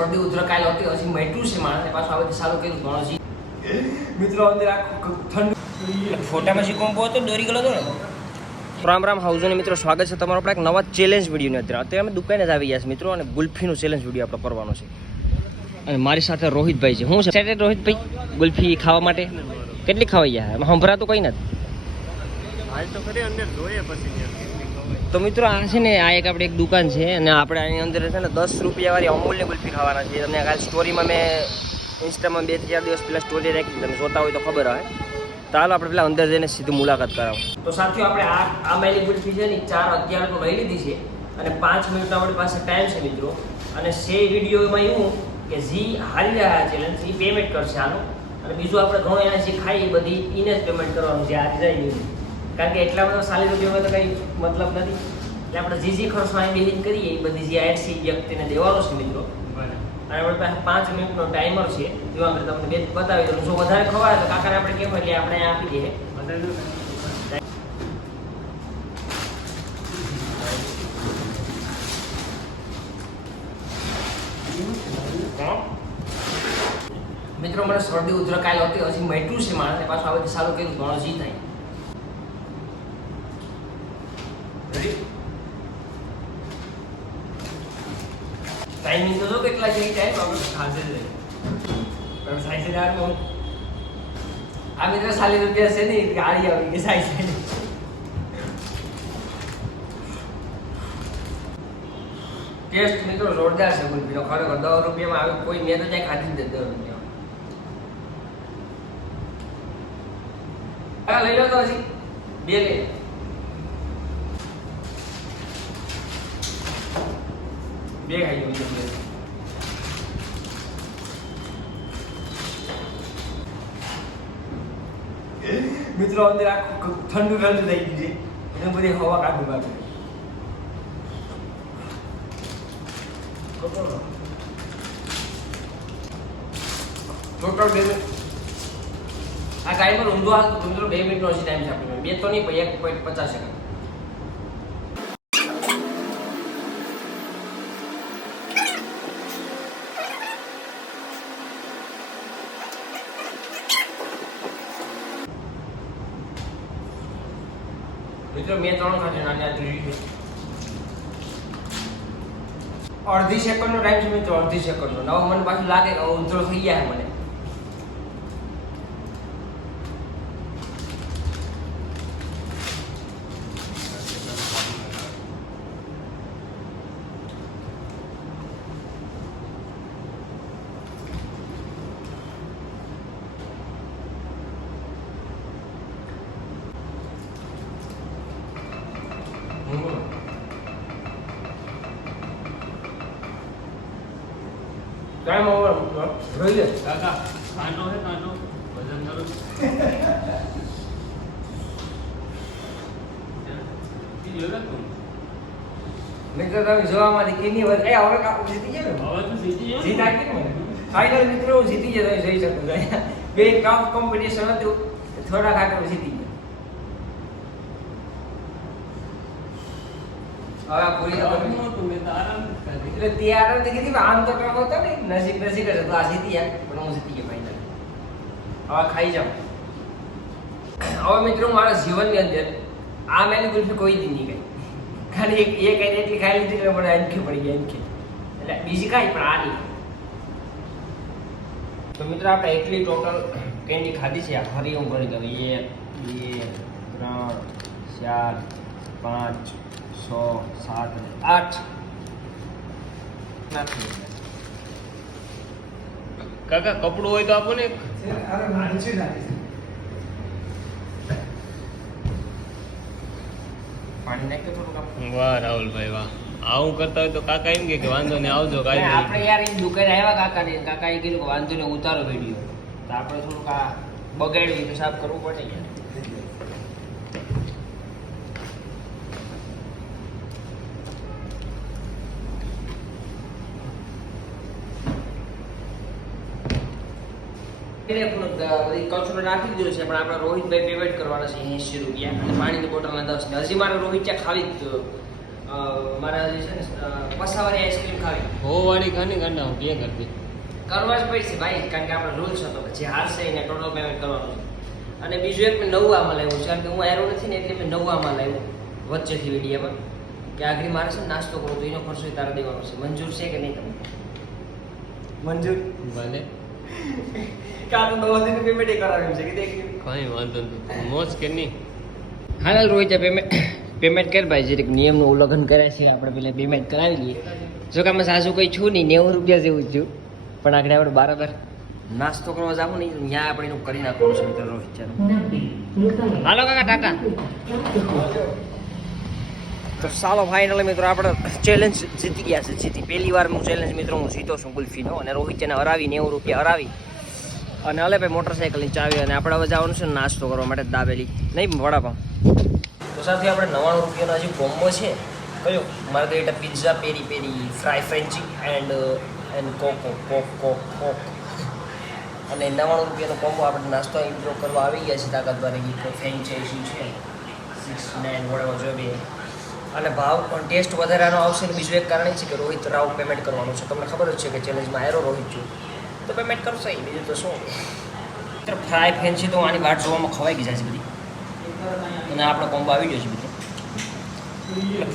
શરદી ઉધરસ કાલ હતી હજી મેટું છે માણસને પાછું આવે સારું કર્યું ગણોજી મિત્રો અંદર આખું ઠંડુ ફોટામાં જે કોમ્બો હતો દોરી ગયો હતો ને. રામ રામ હાઉઝને મિત્રો સ્વાગત છે તમારો આપણે એક નવા ચેલેન્જ વિડીયોની અત્યારે અમે દુકાને જ આવી ગયા છે મિત્રો અને ગુલ્ફીનું ચેલેન્જ વિડીયો આપણે કરવાનો છે અને મારી સાથે રોહિતભાઈ છે. હું છે રોહિતભાઈ ગુલ્ફી ખાવા માટે કેટલી ખવાઈ ગયા એમાં સંભળાતું કંઈ નથી તો મિત્રો આ છે ને આ એક આપણે એક દુકાન છે અને આપણે આની અંદર છે ને 10 રૂપિયાવાળી અમૂલ્ય ગુલ્ફી ખાવાના છે. તમને કાલ સ્ટોરીમાં મેં ઇન્સ્ટામાં 2-4 દિવસ પહેલાં સ્ટોરી રાખી તમે જોતા હોય તો ખબર હોય. ચાલો આપણે પેલા અંદર જઈને સીધું મુલાકાત કરાવો. તો સાથીઓ આપણે આ માઇલી ગુલ્ફી છે ને 4 11 તો લઈ લીધી છે અને 5 મિનિટનો આપણી પાસે ટાઈમ છે મિત્રો. અને સે વિડીયોમાં એવું કે જે હારી રહ્યા ચેલેન્જ એ પેમેન્ટ કરશે આનું અને બીજું આપણે ઘણો એના જે ખાઈ એ બધી એને જ પેમેન્ટ કરવાનું છે આ જાય નહીં કારણ કે એટલા બધા 40 રૂપિયામાં તો કંઈ મતલબ નથી. એટલે આપણે જે ખર્ચમાં બિલિંગ કરીએ એ બધી જે આઈસી વ્યક્તિને દેવાનો છે મિત્રો. અને આપણી પાસે 5 મિનિટનો ટાઈમર છે જો આપણે તમને બે બતાવી દઉં. જો વધારે ખવાય તો કાકાને આપણે કેમ એટલે આપણે આપી દઈએ. મિત્રો મને શરદી ઉધરસ કાલ હતી હજી મેટું છે માણસને પાછું આવે સારું કર્યું ગણોજી થાય. ટાઈમિંગ તો જો કેટલા છે ટાઈમ આપણે ખાસે જ પણ સાઈઝ આ મિત્રો 40 રૂપિયા છે ને ગાડી આવી ગઈ સાઈઝ ટેસ્ટ મિત્રો જોરદાર છે ગુલ્ફીનો ખરેખર. 10 રૂપિયામાં આવે કોઈ મેં તો ત્યાં ખાધી જ 10 રૂપિયા લઈ લો તો હજી બે લઈ બે ખાઈ લો મિત્રો અંદર આખું ઠંડુ ઠંડુ થઈ ગયું છે એને બધી હવા કાઢું કાઢું ટોટલ 2 મિનિટ આ ટાઈમર ઊંધો હાલ મિત્રો 2 મિનિટનો હજી ટાઈમ છે આપણે બે તો નહીં પણ 1.50 સેકન્ડ. મિત્રો મેં 3 ખાધી નાની આ ત્રીજી છે. અડધી સેકન્ડનો ટાઈમ છે મિત્રો અડધી સેકન્ડનો. નવો મને પાછું લાગે કે ઉધરો થઈ ગયા મને. કામ ઓવર રોઈ લે કાકા કાંટો હે કાંટો વજન કરો મિત્રો તમે જોવામાંથી કેની વધ એ હવે કાપુ જીતી ગયો ને હવે તો જીતી ગયો જીતા કે મને ફાઇનલ મિત્રો જીતી ગયો તમે જોઈ શકો છો. બે કાપ કોમ્પિટિશન હતું થોડા ખાટો જીતી ગયો. હવે પૂરી તો મેં તો આરામ એટલે તૈયાર નથી કીધી આમ તો કામ હતો ને નજીક જ હતો. આ જીતી ગયા પણ હું જીતી ગયો ફાઇનલ. હવે ખાઈ જાઉં. હવે મિત્રો મારા જીવનની અંદર આ મેલી ગુલ્ફી કોઈ દી નહીં ગઈ. ખાલી એક એટલી ખાઈ લીધી એટલે મને અંખી પડી ગઈ અંખી એટલે બીજી કાંઈ પણ આ નહીં. તો મિત્રો આપણે એટલી ટોટલ કેન્ડી ખાધી છે ફરી હું કરી દઉં 1 2 3 4 5 6 7 8 કાકા કપડું હોય તો આપો ને. પાણી નાખી થોડું. વાહ રાહુલભાઈ વાહ. આવું કરતા હોય તો કાકા એમ કે વાંધો ને આવજો. આપણે યાર એ દુકાને આવ્યા કાકા ને કાકા એ કીધું કે વાંધો ને ઉતારો વિડીયો તો આપણે થોડુંક આ બગાડ્યું તો સાફ કરવું પડે યાર. બધી કચરો નાખી દીધો છે પણ આપણે રોહિતભાઈ પેમેન્ટ કરવાના છે 80 રૂપિયા અને પાણીની બોટલના 10 ને હજી મારે રોહિત ચા ખાવી જ મારા જે છે ને પસાવાળી આઈસ્ક્રીમ ખાવી હો વાળી ખાની ગાંડા હું ક્યાં કરતી કરવા જ પડશે ભાઈ, કારણ કે આપણો રૂલ્સ હતો કે જે હારશે એને ટોટલ પેમેન્ટ કરવાનું છે. અને બીજું એક મેં નવું આમાં લાવ્યું છે, કારણ કે હું આવ્યો નથી ને એટલે મેં નવું આમાં લાવ્યું વચ્ચેથી વિડીયોમાં કે આગળ મારે છે ને નાસ્તો કરવો તો એનો ખર્ચો તારે દેવાનો છે. મંજૂર છે કે નહીં તમને? મંજૂર ભલે કાં તો 9 દિન પેમેન્ટ કરાવ્યું છે કે દેખ કઈ વાંધો નહીં મોજ કે નહીં હાલ રોહિત પેમેન્ટ કર ભાઈ, જરીક નિયમનું ઉલ્લંઘન કર્યા છે આપણે પેલા પેમેન્ટ કરાવી લઈએ. જો કે આમાં સાસુ કંઈ છું નહીં, 90 રૂપિયા જેવું જ છું, પણ આગળ આપણે બરાબર નાસ્તો કરવા જાવ નહીં ત્યાં આપણે એનું કરી નાખવાનું છે મિત્રો રોહિત. ચાલો હાલો કાકા ટાટા. તો ચાલો ફાઇનલી મિત્રો આપણે ચેલેન્જ જીતી ગયા છે. પહેલી વાર હું ચેલેન્જ મિત્રો હું જીતો છું ગુલ્ફીનો, અને રોહિત એને હરાવી 90 રૂપિયા હરાવી અને હલે ભાઈ મોટરસાઇકલની ચાવી, અને આપણે હવે જવાનું છે નાસ્તો કરવા માટે દાબેલી નહીં વડાપાઉં. તો સાથે આપણે 99 રૂપિયાનો હજી કોમ્બો છે કયો માર્ગરેટા પિઝા પેરી પેરી ફ્રાય ફ્રેન્ચી એન્ડ કોક અને 99 રૂપિયાનો કોમ્બો આપણે નાસ્તો ઇન્ટ્રો કરવા આવી ગયા છે. તાકાતવાળી ફ્રેન્ચાઇઝી છે 6-9 વડે જોઈએ, અને ભાવ પણ ટેસ્ટ વધારાનો આવશે. ને બીજું એક કારણ છે કે રોહિત રાવ પેમેન્ટ કરવાનું છે. તમને ખબર જ છે કે ચેલેન્જમાં આવેલો રોહિત છું તો પેમેન્ટ કરશે, બીજું તો શું. ફ્રાય ફેન્સી તો આની વાટ જોવામાં ખવાઈ ગઈ છે બધી, અને આપણો કોમ્બો આવી ગયો છે મિત્રો.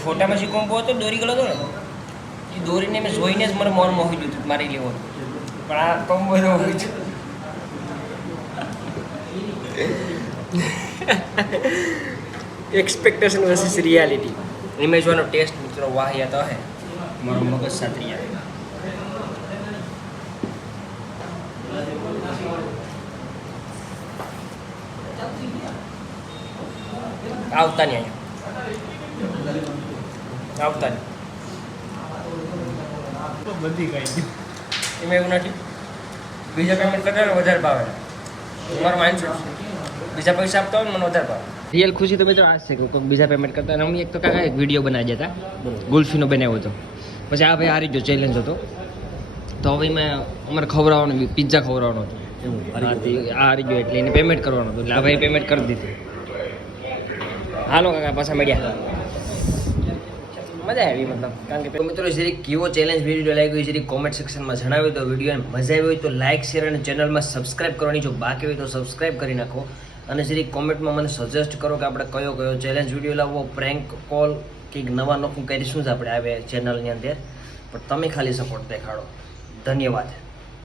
ફોટામાં જે કોમ્બો હતો દોરી ગયો હતો ને, એ દોરીને મેં જોઈને જ મને મન મોહી ગયું હતું મારી લેવાનું, પણ આ કોમ્બો ન હોય છે. એક્સપેક્ટેશન વર્સિસ રિયાલિટી એમાં જોવાનો ટેસ્ટ મિત્રો વાહિયાત હે, મારો મગજ સાતરી આવે. આવતા નહીં અહીંયા આવતા નહીં બધી કઈ એમાં એવું નથી. બીજા પેમેન્ટ કરતા વધારે ભાવે, મારો માઇન્ડ છે બીજા પૈસા આપતા હોય ને મને વધારે ભાવે. રિયલ ખુશી તો મિત્રો આ છે કે કોઈ બીજા પેમેન્ટ કરતા. અમે એક તો કાકા એક વિડીયો બનાવી હતા ગુલ્ફીનો બનાવ્યો હતો, પછી આ ભાઈ હારી ગયો ચેલેન્જ હતો, તો હવે મેં અમારે ખવડાવવાનું પિઝા ખવડાવવાનો હતો, આ હારી ગયો એટલે એને પેમેન્ટ કરવાનું હતું, એટલે આ ભાઈ પેમેન્ટ કરી દીધું. હાલો કાકા પાછા મળ્યા, મજા આવી મતલબ. કારણ કે મિત્રો જરીક કેવો ચેલેન્જ વિડીયો લાગ્યો એ જરીક કોમેન્ટ સેક્શનમાં જણાવ્યું. તો વિડીયો મજા આવી હોય તો લાઇક શેર અને ચેનલમાં સબસ્ક્રાઈબ કરવાની, જો બાકી હોય તો સબસ્ક્રાઈબ કરી નાખો. અને જરીક કોમેન્ટમાં મને સજેસ્ટ કરો કે આપણે કયો ચેલેન્જ વિડીયો લાવવો, પ્રેન્ક કોલ કંઈક નવા નોખું કરીશું જ આપણે આવે ચેનલની અંદર, પણ તમે ખાલી સપોર્ટ દેખાડો. ધન્યવાદ.